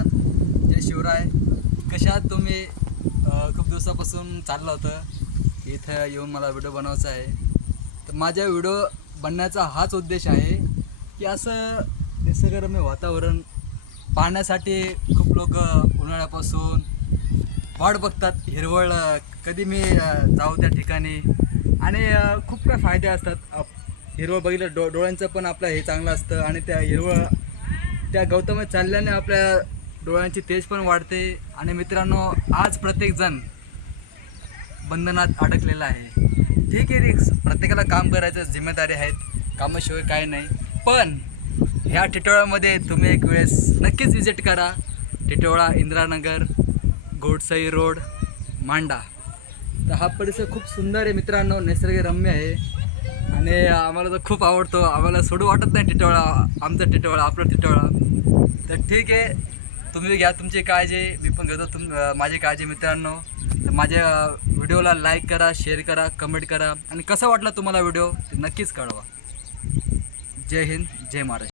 महाराज, जय शिवराय. कशा आहात तुम्ही? खूप दिवसापासून चाललं होतं इथं येऊन मला व्हिडिओ बनवायचा आहे. तर माझ्या व्हिडिओ बनण्याचा हाच उद्देश आहे की असं निसर्गरम्य वातावरण पाहण्यासाठी खूप लोक उन्हाळ्यापासून वाट बघतात. हिरवळ कधी मी जाऊ त्या ठिकाणी आणि खूप काय फायदे असतात. हिरवळ बघितलं डोळ्यांचं पण आपलं हे चांगलं असतं आणि त्या हिरवळ त्या गवतामध्ये चालल्याने आपल्या डोळ्यांची तेज पण वाढते. आणि मित्रांनो, आज प्रत्येकजण बंधनात अडकलेला आहे. ठीक आहे, प्रत्येकाला काम करायचं जिम्मेदारी आहेत, कामाशिवाय काय नाही. पण ह्या टिटोळ्यामध्ये तुम्ही एक वेळेस नक्कीच विजिट करा. टिटोळा, इंदिरानगर, घोडसई रोड, मांडा. तर हा परिसर खूप सुंदर आहे मित्रांनो, निसर्गरम्य आहे आणि आम्हाला तर खूप आवडतो. आम्हाला सोडू वाटत नाही टिटोळा, आमचा टिटोळा, आपला टिटोळा. तर ठीक आहे, तुम्ही घ्या तुमची काळजी, मी पण घेतो माझी काळजी मित्रांनो. तर माझ्या व्हिडिओला लाईक करा, शेअर करा, कमेंट करा आणि कसा वाटला तुम्हाला व्हिडिओ ते नक्कीच कळवा. जय हिंद, जय महाराष्ट्र.